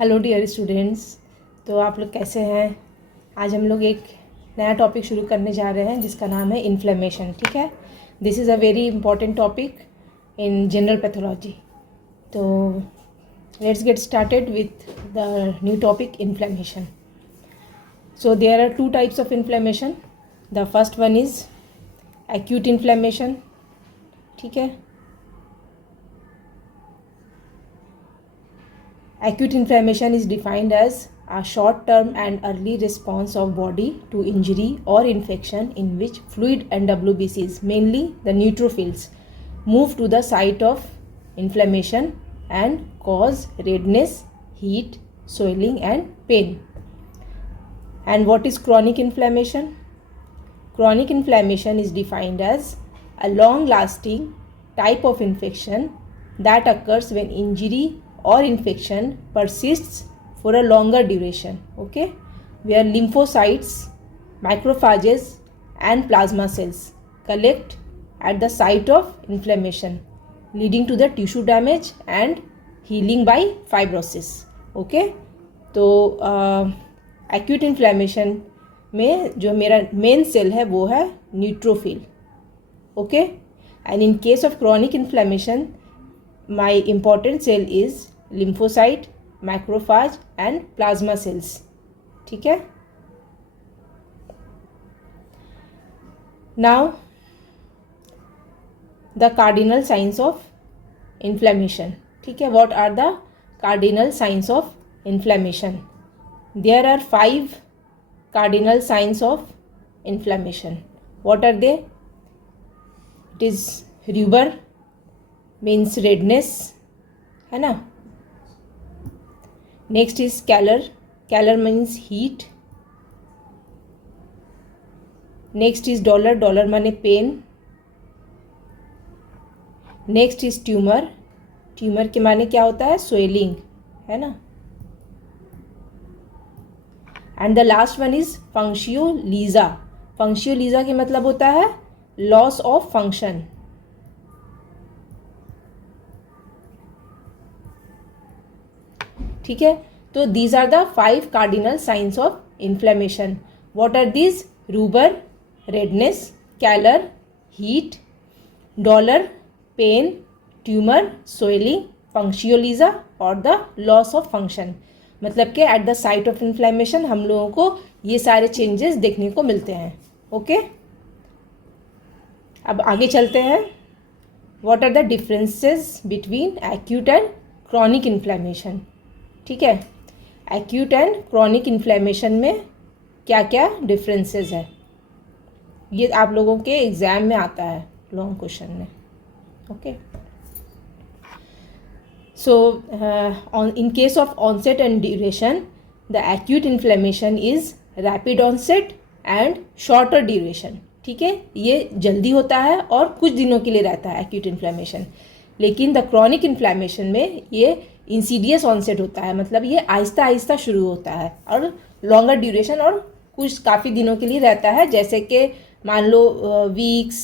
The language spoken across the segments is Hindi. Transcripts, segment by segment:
Hello dear students. तो आप लोग कैसे हैं? आज हम लोग एक नया टॉपिक शुरू करने जा रहे हैं जिसका नाम है इन्फ्लेमेशन। ठीक है, this is a very important topic in general pathology. तो let's get started with the new topic inflammation. So there are two types of inflammation. The first one is acute inflammation. ठीक है, acute inflammation is defined as a short term and early response of body to injury or infection in which fluid and WBCs, mainly the neutrophils, move to the site of inflammation and cause redness, heat, swelling and pain. And what is chronic inflammation? Chronic inflammation is defined as a long lasting type of infection that occurs when injury or infection persists for a longer duration, okay, where lymphocytes, macrophages and plasma cells collect at the site of inflammation, leading to the tissue damage and healing by fibrosis. okay, तो एक्यूट इन्फ्लेमेशन में जो मेरा मेन सेल है वो है neutrophil. Okay, and in case of chronic inflammation my important cell is lymphocyte, macrophage and plasma cells. ठीक है. Now the cardinal signs of inflammation. ठीक है, what are the cardinal signs of inflammation? There are 5 cardinal signs of inflammation. What are they? It is rubor, means redness, है ना. Next is calor. Calor means heat. Next is dolor. Dolor माने pain. Next is tumor. Tumor के माने क्या होता है? स्वेलिंग, है ना. And the last one is functio laesa. Functio laesa के मतलब होता है लॉस ऑफ फंक्शन. ठीक है, तो these are the 5 cardinal signs of inflammation. What are these? Rubor, redness, calor, heat, dolor, pain, tumor, swelling, functio laesa और द लॉस ऑफ फंक्शन. मतलब कि at the site of inflammation हम लोगों को ये सारे चेंजेस देखने को मिलते हैं. ओके, अब आगे चलते हैं. What are the differences between acute and chronic inflammation. ठीक है, एक्यूट एंड क्रॉनिक इन्फ्लेमेशन में क्या क्या डिफरेंसेस है ये आप लोगों के एग्जाम में आता है लॉन्ग क्वेश्चन में. Okay, so in case of onset and duration the acute inflammation is rapid onset and shorter duration. ठीक है, ये जल्दी होता है और कुछ दिनों के लिए रहता है एक्यूट इन्फ्लेमेशन. लेकिन द क्रॉनिक इन्फ्लेमेशन में ये इंसीडियस ऑनसेट होता है, मतलब ये आहिस्ता आहिस्ता शुरू होता है और लॉन्गर ड्यूरेशन और कुछ काफ़ी दिनों के लिए रहता है. जैसे कि मान लो वीक्स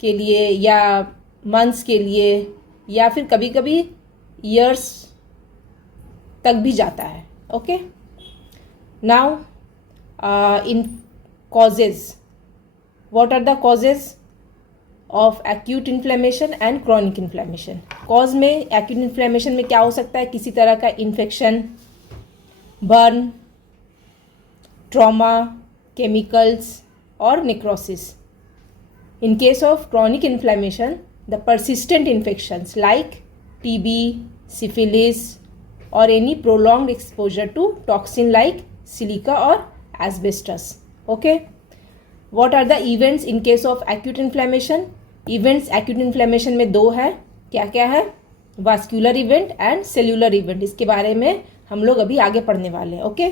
के लिए या मंथ्स के लिए या फिर कभी कभी ईयर्स तक भी जाता है. Okay, now in causes. What are the causes of acute inflammation and chronic inflammation. Cause में एक्यूट इन्फ्लेमेशन में क्या हो सकता है? किसी तरह का इन्फेक्शन, बर्न, ट्रॉमा, केमिकल्स और necrosis. In case of chronic inflammation the persistent infections like TB, syphilis और any prolonged exposure to toxin like silica और asbestos. Okay, what are the events in case of acute inflammation. Events acute inflammation में 2 है. क्या क्या है? Vascular event and cellular event. इसके बारे में हम लोग अभी आगे पढ़ने वाले हैं. Okay,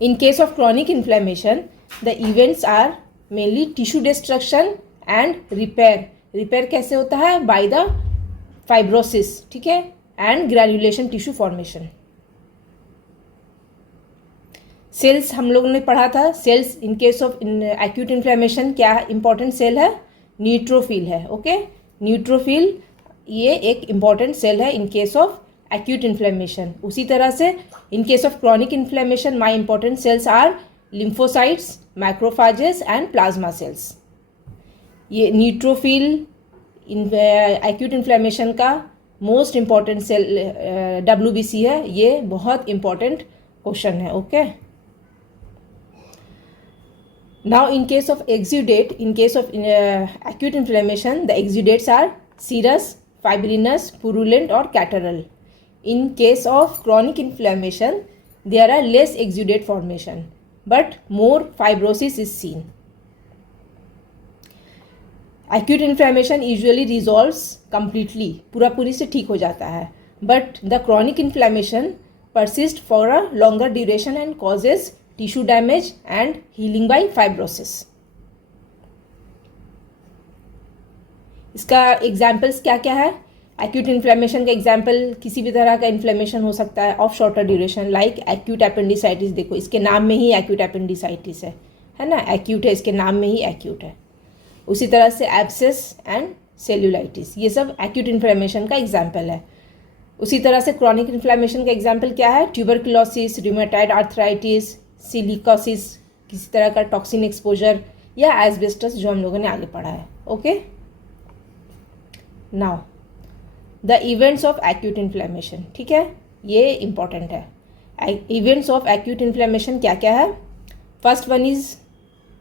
in case of chronic inflammation the events are mainly tissue destruction and repair. Repair कैसे होता है? By the fibrosis. ठीक है, and granulation tissue formation. Cells हम लोगों ने पढ़ा था. Cells in case of acute inflammation क्या इंपॉर्टेंट सेल है? न्यूट्रोफिल है. ओके, न्यूट्रोफिल ये एक इम्पॉर्टेंट सेल है in case of acute inflammation. उसी तरह से in case of chronic inflammation, my important cells are lymphocytes, macrophages and plasma cells. ये न्यूट्रोफिल एक्यूट इन्फ्लेमेशन का मोस्ट इम्पॉर्टेंट सेल WBC है. ये बहुत इम्पॉर्टेंट क्वेश्चन है. Okay. Now in case of exudate, in case of acute inflammation, the exudates are serous, fibrinous, purulent or catarrhal. In case of chronic inflammation, there are less exudate formation, but more fibrosis is seen. Acute inflammation usually resolves completely, पूरा पूरी से ठीक हो जाता है, but the chronic inflammation persists for a longer duration and causes tissue damage and healing by fibrosis. इसका एग्जाम्पल्स क्या क्या है? एक्यूट इन्फ्लेमेशन का एग्जाम्पल किसी भी तरह का इन्फ्लेमेशन हो सकता है of shorter duration, like acute appendicitis. देखो इसके नाम में ही एक्यूट अपेंडिसाइटिस है ना, एक्यूट है, इसके नाम में ही एक्यूट है. उसी तरह से एब्सेस एंड सेल्यूलाइटिस, ये सब एक्यूट इन्फ्लेमेशन का एग्जाम्पल है. उसी तरह से क्रॉनिक इन्फ्लेमेशन का एग्जाम्पल क्या है? ट्यूबरकुलोसिस, रूमेटॉइड आर्थराइटिस, सिलिकोसिस, किसी तरह का टॉक्सिन एक्सपोजर या एस्बेस्टस जो हम लोगों ने आगे पढ़ा है. Okay. Now the events of acute inflammation. ठीक है, ये इंपॉर्टेंट है. इवेंट्स ऑफ एक्यूट इन्फ्लेमेशन क्या क्या है? First one is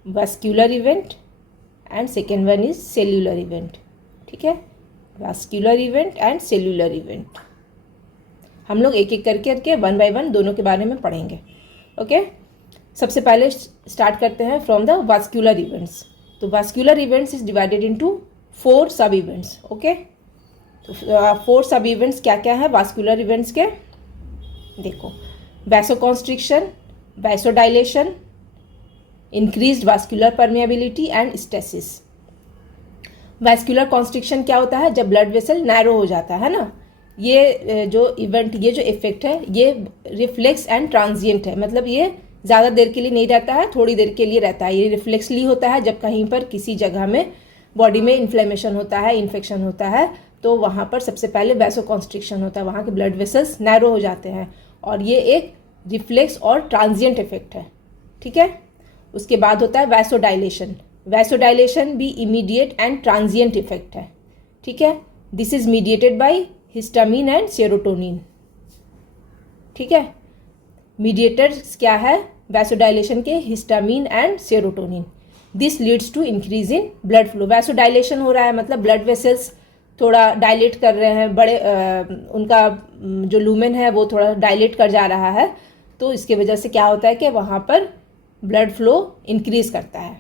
vascular event and second one is cellular event. ठीक है, vascular event and cellular event. हम लोग एक एक करके वन बाय वन दोनों के बारे में पढ़ेंगे. ओके. सबसे पहले स्टार्ट करते हैं फ्रॉम द वास्कुलर इवेंट्स. तो vascular events is divided into 4 सब इवेंट्स. ओके. तो 4 सब इवेंट्स क्या क्या है वास्कुलर इवेंट्स के? देखो, vasoconstriction, vasodilation, increased vascular permeability and stasis. Vascular constriction क्या होता है? जब ब्लड वेसल नैरो हो जाता है ना. ये जो इवेंट, ये जो इफेक्ट है, ये रिफ्लेक्स एंड ट्रांजिएंट है. मतलब ये ज़्यादा देर के लिए नहीं रहता है, थोड़ी देर के लिए रहता है. ये रिफ्लेक्सली होता है जब कहीं पर किसी जगह में बॉडी में इन्फ्लेमेशन होता है, इन्फेक्शन होता है, तो वहाँ पर सबसे पहले वैसोकॉन्स्ट्रिक्शन होता है, वहाँ के ब्लड वेसल्स नैरो हो जाते हैं, और ये एक रिफ्लेक्स और ट्रांजिएंट इफेक्ट है. ठीक है. उसके बाद होता है वैसोडाइलेशन. वैसोडाइलेशन भी इमीडिएट एंड ट्रांजिएंट इफेक्ट है. ठीक है. This is mediated by histamine and serotonin. ठीक है. मीडिएटर्स क्या है वैसोडाइलेशन के? Histamine and serotonin. This leads to increase in blood flow. Vasodilation हो रहा है मतलब ब्लड वेसल्स थोड़ा डायलेट कर रहे हैं, बड़े उनका जो लूमेन है वो थोड़ा डायलेट कर जा रहा है, तो इसके वजह से क्या होता है कि वहाँ पर ब्लड फ्लो इंक्रीज करता है.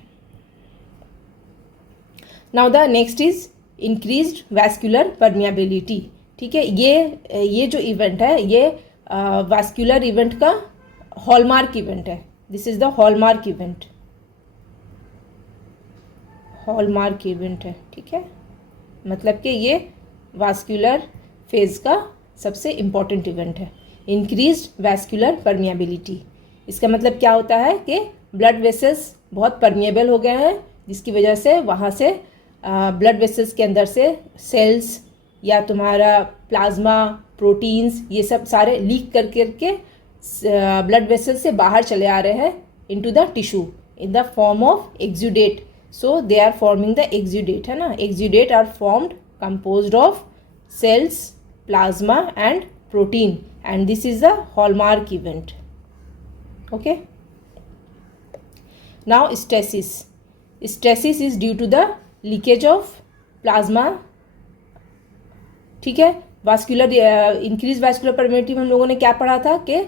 Now the next is increased vascular permeability. ठीक है. ये जो इवेंट है ये वास्कुलर इवेंट का हॉलमार्क इवेंट है. This is the hallmark event. Hallmark event है. ठीक है. मतलब कि ये वास्कुलर फेज का सबसे इम्पॉर्टेंट इवेंट है. Increased vascular permeability. इसका मतलब क्या होता है कि ब्लड वेसल्स बहुत परमिएबल हो गए हैं, जिसकी वजह से वहाँ से ब्लड वेसल्स के अंदर से सेल्स या तुम्हारा प्लाज्मा, प्रोटीन्स, ये सब सारे लीक कर करके ब्लड वेसल से बाहर चले आ रहे हैं into the tissue in the form of exudate. So they are forming the exudate, है ना. Exudate are formed composed of cells, plasma and protein, and this is the hallmark event. Okay. Now stasis. Stasis is due to the leakage of plasma. ठीक है. वास्कुलर इंक्रीज वास्कुलर परमिएबिलिटी में हम लोगों ने क्या पढ़ा था कि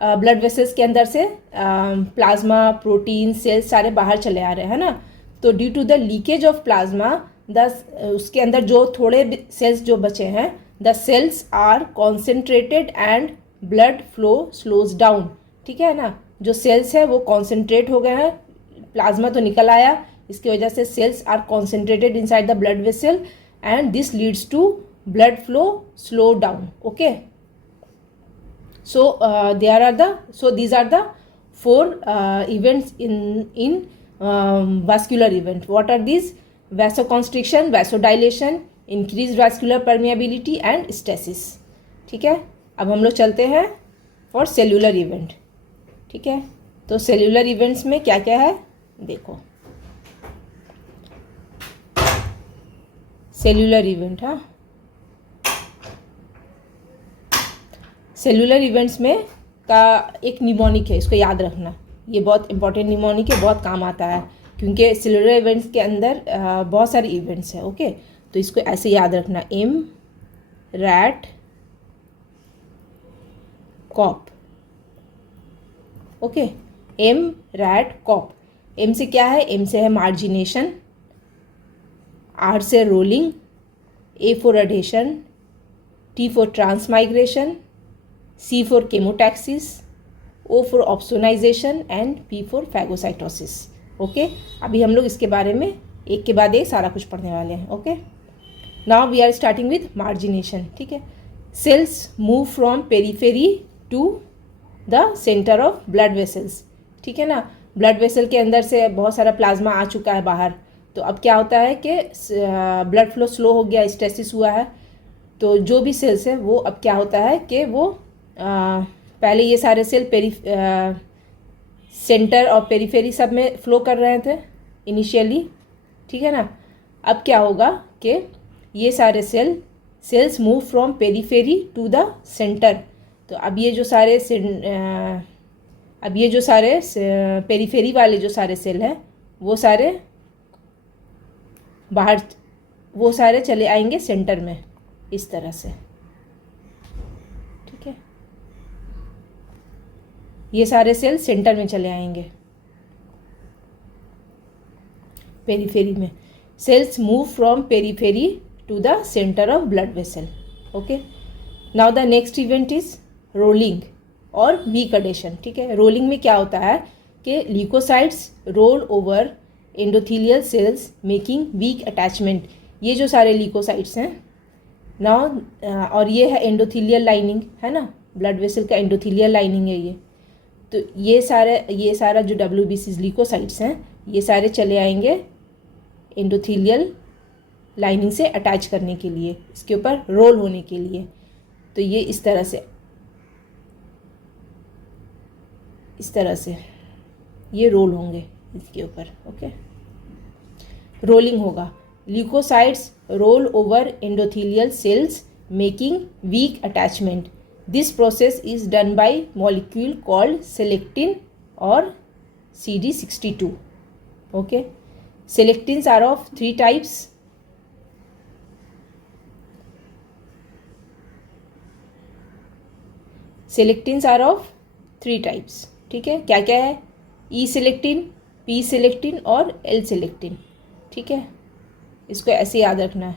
ब्लड वेसल्स के अंदर से प्लाज्मा, प्रोटीन, सेल्स सारे बाहर चले आ रहे हैं ना. तो due to the leakage of plasma उसके अंदर जो थोड़े सेल्स जो बचे हैं, the cells are concentrated and blood flow slows down. ठीक है ना. जो सेल्स है वो कॉन्सेंट्रेट हो गए हैं, प्लाज्मा तो निकल आया, इसकी वजह से cells are concentrated inside the blood vessel and this leads to blood flow slow down. Okay. So these are the 4 events in vascular event. What are these? Vasoconstriction, vasodilation, increased vascular permeability and stasis. ठीक है. अब हम लोग चलते हैं फॉर सेल्यूलर इवेंट। ठीक है, तो सेल्यूलर इवेंट्स में क्या क्या है देखो। सेल्यूलर इवेंट, हाँ, सेल्यूलर इवेंट्स में का एक निमोनिक है, इसको याद रखना, ये बहुत इंपॉर्टेंट निमोनिक है, बहुत काम आता है क्योंकि सेल्यूलर इवेंट्स के अंदर बहुत सारे इवेंट्स हैं। ओके, तो इसको ऐसे याद रखना, M rat cop. Okay, M rat cop. M से क्या है, एम से है मार्जिनेशन, आर से rolling, A for adhesion, T for transmigration, C for chemotaxis, O for opsonization and P for phagocytosis. Okay, अभी हम लोग इसके बारे में एक के बाद एक सारा कुछ पढ़ने वाले हैं। Okay, now we are starting with margination. ठीक है, cells move from periphery to the centre of blood vessels. ठीक है ना, ब्लड वेसल के अंदर से बहुत सारा प्लाज्मा आ चुका है बाहर, तो अब क्या होता है कि ब्लड फ्लो स्लो हो गया, स्टेसिस हुआ है, तो जो भी सेल्स है वो अब क्या होता है कि वो पहले ये सारे सेल सेंटर और पेरीफेरी सब में फ्लो कर रहे थे इनिशियली। ठीक है ना, अब क्या होगा कि ये सारे cells move from periphery to the centre. तो अब ये जो सारे पेरीफेरी वाले जो सारे सेल हैं वो सारे बाहर, वो सारे चले आएंगे सेंटर में इस तरह से। ठीक है, ये सारे सेल सेंटर में चले आएंगे, पेरीफेरी में। Cells move from periphery to the centre of blood vessel. Okay, now the next event is rolling और वीक एडेशन। ठीक है, रोलिंग में क्या होता है कि leukocytes roll over endothelial cells making weak attachment. ये जो सारे ल्यूकोसाइट्स हैं नाउ, और ये है एंडोथेलियल लाइनिंग, है ना, ब्लड वेसल का एंडोथेलियल लाइनिंग है ये। तो ये सारा जो WBCs ल्यूकोसाइट्स हैं ये सारे चले आएंगे एंडोथेलियल लाइनिंग से अटैच करने के लिए, इसके ऊपर रोल होने के लिए। तो ये इस तरह से ये रोल होंगे इसके ऊपर। ओके, रोलिंग होगा, leukocytes roll over endothelial cells making weak attachment. This process is done by molecule called selectin और CD62। Okay, selectins are of 3 types. Selectins are of 3 types. ठीक है, क्या क्या है, ई सेलेक्टिन, पी सेलेक्टिन और एल सेलेक्टिन। ठीक है, इसको ऐसे याद रखना है,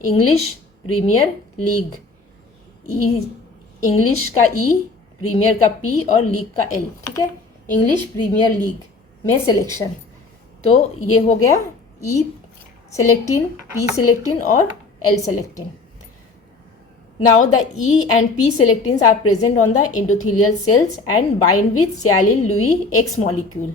English Premier League, E English का ई, प्रीमियर का पी और लीग का एल। ठीक है, इंग्लिश प्रीमियर लीग में सिलेक्शन। तो ये हो गया ई सेलेक्टिन, पी सेलेक्टिन और L selectin. Now the E and P selectins are present on the endothelial cells and bind with sialyl Lewis X molecule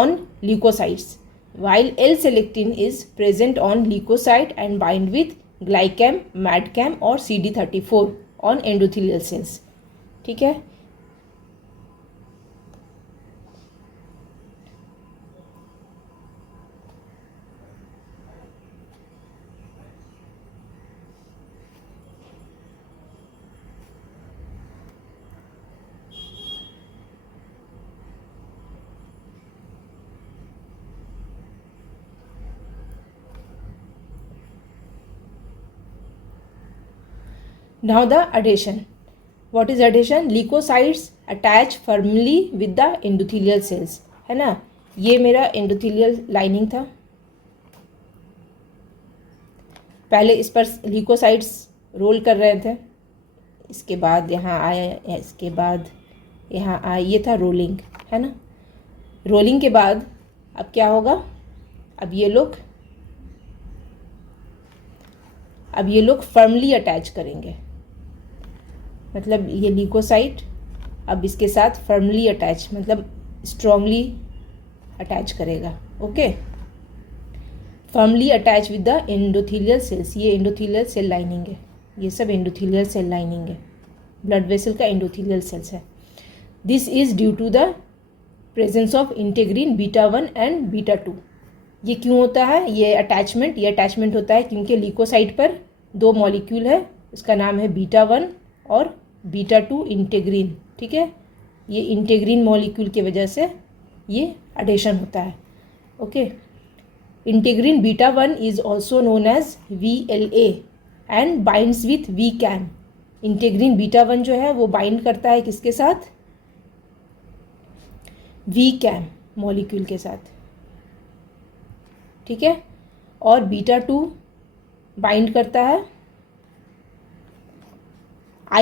on leukocytes, while L selectin is present on leukocyte and bind with glycam, madcam or CD34 on endothelial cells. ठीक है, now the adhesion. What is adhesion? Leukocytes attach firmly with the endothelial cells, है ना। ये मेरा एंडोथेलियल लाइनिंग था, पहले इस पर ल्यूकोसाइट्स रोल कर रहे थे, इसके बाद यहाँ आया, इसके बाद यहाँ आया, ये था रोलिंग, है ना। रोलिंग के बाद अब क्या होगा, अब ये लोग फर्मली अटैच करेंगे, मतलब ये ल्यूकोसाइट अब इसके साथ फर्मली अटैच, मतलब स्ट्रांगली अटैच करेगा। Okay, firmly attach with the endothelial cells. ये एंडोथेलियल सेल लाइनिंग है, ये सब एंडोथेलियल सेल लाइनिंग है। ब्लड वेसल का एंडोथेलियल सेल्स है. This is due to the presence of integrin beta 1 and beta 2. ये क्यों होता है ये अटैचमेंट होता है क्योंकि ल्यूकोसाइट पर दो मॉलिक्यूल है, इसका नाम है बीटा 1 और बीटा 2 इंटीग्रिन. ठीक है, ये इंटीग्रिन मॉलिक्यूल की वजह से ये एडिशन होता है. Okay, integrin beta 1 is also known as VLA and binds with VCAM. Integrin beta 1 जो है वो बाइंड करता है किसके साथ? VCAM मॉलिक्यूल के साथ. ठीक है, और बीटा 2 बाइंड करता है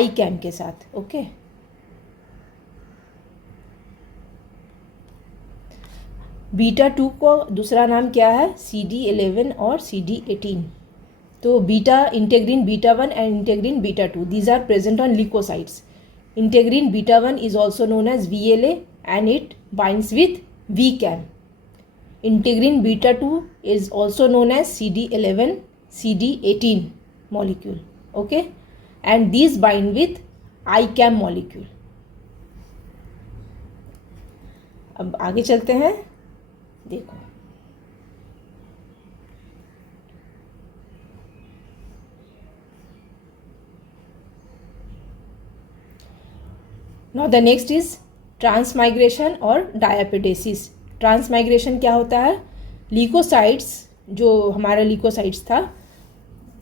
ICAM के साथ. ओके, बीटा 2 को दूसरा नाम क्या है? CD11 और CD18. तो beta integrin beta 1 and integrin beta 2 these are present on leukocytes. Integrin beta 1 is also known as VLA and it binds with VCAM. Integrin beta 2 is also known as CD11, CD18 molecule. Okay, and these bind with ICAM molecule. अब आगे चलते हैं. देखो, now the next is transmigration और डायापेडेसिस. ट्रांसमाइग्रेशन क्या होता है? ल्यूकोसाइट्स, जो हमारा ल्यूकोसाइट्स था,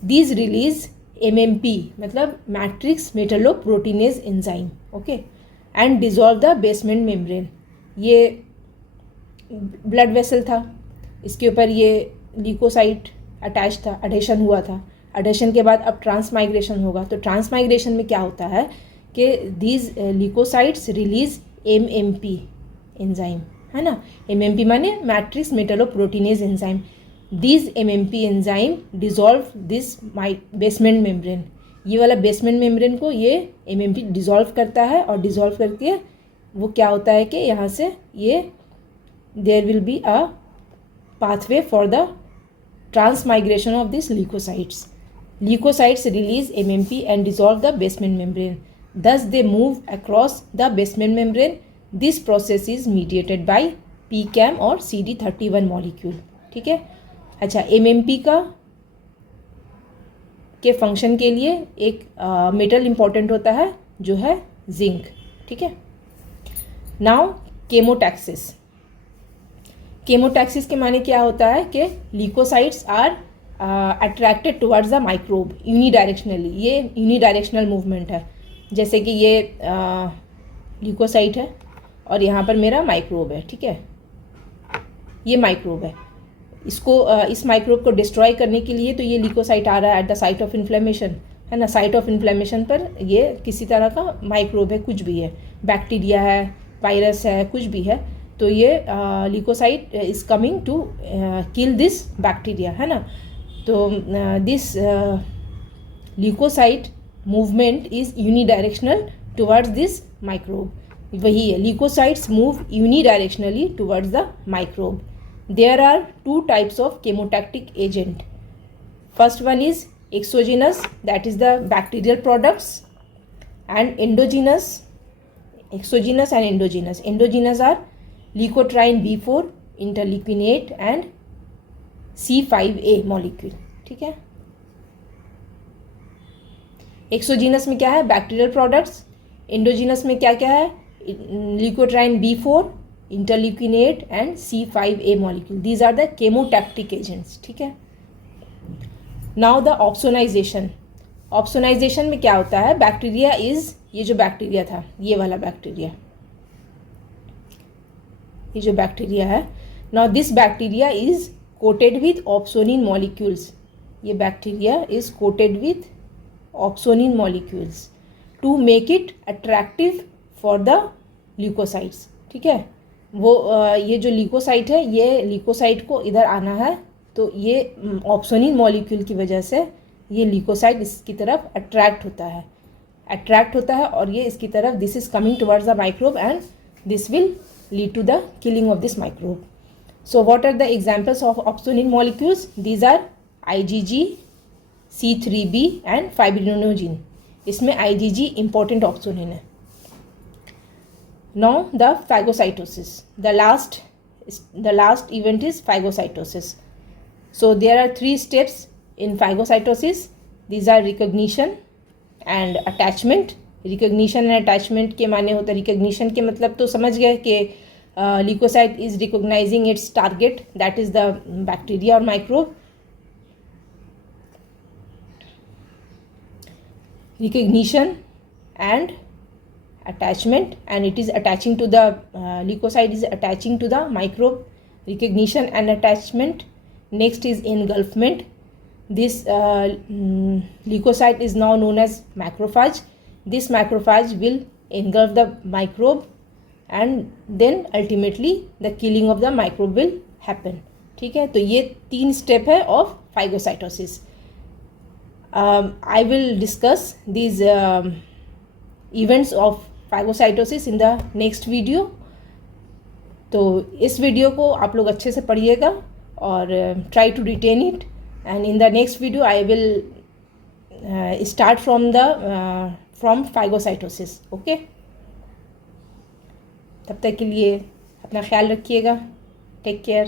दीज रिलीज MMP मतलब matrix metalloproteinase enzyme. Okay, and dissolve the basement membrane. ये ब्लड वेसल था, इसके ऊपर ये ल्यूकोसाइट अटैच था, एडिशन हुआ था. एडिशन के बाद अब ट्रांसमाइग्रेशन होगा. तो ट्रांसमाइग्रेशन में क्या होता है कि these leukocytes release MMP enzyme, है ना. MMP माने matrix metalloproteinase enzyme. These MMP enzyme dissolve this basement membrane. ये वाला बेसमेंट मेम्ब्रेन को ये MMP डिजॉल्व करता है, और डिजॉल्व करके वो क्या होता है कि यहाँ से ये there will be a pathway for the transmigration of these leukocytes. Leukocytes release MMP and dissolve the basement membrane. Thus they move across the basement membrane. This process is mediated by PCAM और CD31 molecule. ठीक है. अच्छा, MMP के फंक्शन के लिए एक मेटल इंपॉर्टेंट होता है जो है जिंक. ठीक है. Now chemotaxis. केमोटैक्सिस के माने क्या होता है कि leukocytes are attracted towards the microbe unidirectionally. ये यूनिडायरेक्शनल मूवमेंट है. जैसे कि ये ल्यूकोसाइट है और यहाँ पर मेरा माइक्रोब है. ठीक है, ये माइक्रोब है. इसको इस माइक्रोब को डिस्ट्रॉय करने के लिए तो ये ल्यूकोसाइट आ रहा है eight the site of inflammation, है ना. साइट ऑफ इन्फ्लेमेशन पर ये किसी तरह का माइक्रोब है, कुछ भी है, बैक्टीरिया है, वायरस है, कुछ भी है. तो ये leukocyte is coming to kill this bacteria, है ना. तो this leukocyte movement is unidirectional towards this microbe. वही है, leukocytes move unidirectionally towards the microbe. There are two types of chemotactic agent. First one is exogenous, that is the bacterial products, and endogenous. Exogenous and endogenous. Endogenous are leukotriene B4, interleukinate and C5a molecule. ठीक है. एक्सोजीनस में क्या है? Bacterial products. एंडोजीनस में क्या क्या है? Leukotriene B4, interleukin eight and C5a molecule. These are the chemotactic agents. ठीक है. Now the opsonization. ऑप्सोनाइजेशन में क्या होता है? बैक्टीरिया इज, ये जो बैक्टीरिया था, ये वाला बैक्टीरिया, ये जो बैक्टीरिया है, now this bacteria is coated with opsonin molecules. ये bacteria is coated with opsonin molecules to make it attractive for the leukocytes. ठीक है. वो ये जो ल्यूकोसाइट है, ये ल्यूकोसाइट को इधर आना है, तो ये ऑप्सोनिन मॉलिक्यूल की वजह से ये ल्यूकोसाइट इसकी तरफ अट्रैक्ट होता है और ये इसकी तरफ, this is coming towards the microbe and this will lead to the killing of this microbe. So what are the examples of opsonin molecules? These are IgG, C3b and fibrinogen. इसमें IgG इम्पोर्टेंट ऑक्सोनिन है. Now the phagocytosis. The last event is phagocytosis. So there are 3 steps in phagocytosis. These are recognition and attachment. Recognition and attachment के माने होता है, recognition के मतलब तो समझ गए कि leukocyte is recognizing its target, that is the bacteria or microbe. Recognition and attachment, and it is attaching to the leukocyte is attaching to the microbe. Recognition and attachment. Next is engulfment. This leukocyte is now known as macrophage. This macrophage will engulf the microbe and then ultimately the killing of the microbe will happen. ठीक है, तो ये 3 स्टेप है of phagocytosis. I will discuss these events of phagocytosis in the next video. तो इस वीडियो को आप लोग अच्छे से पढ़िएगा और try to retain it, and in the next video I will start from phagocytosis. Okay, तब तक के लिए अपना ख्याल रखिएगा. Take care.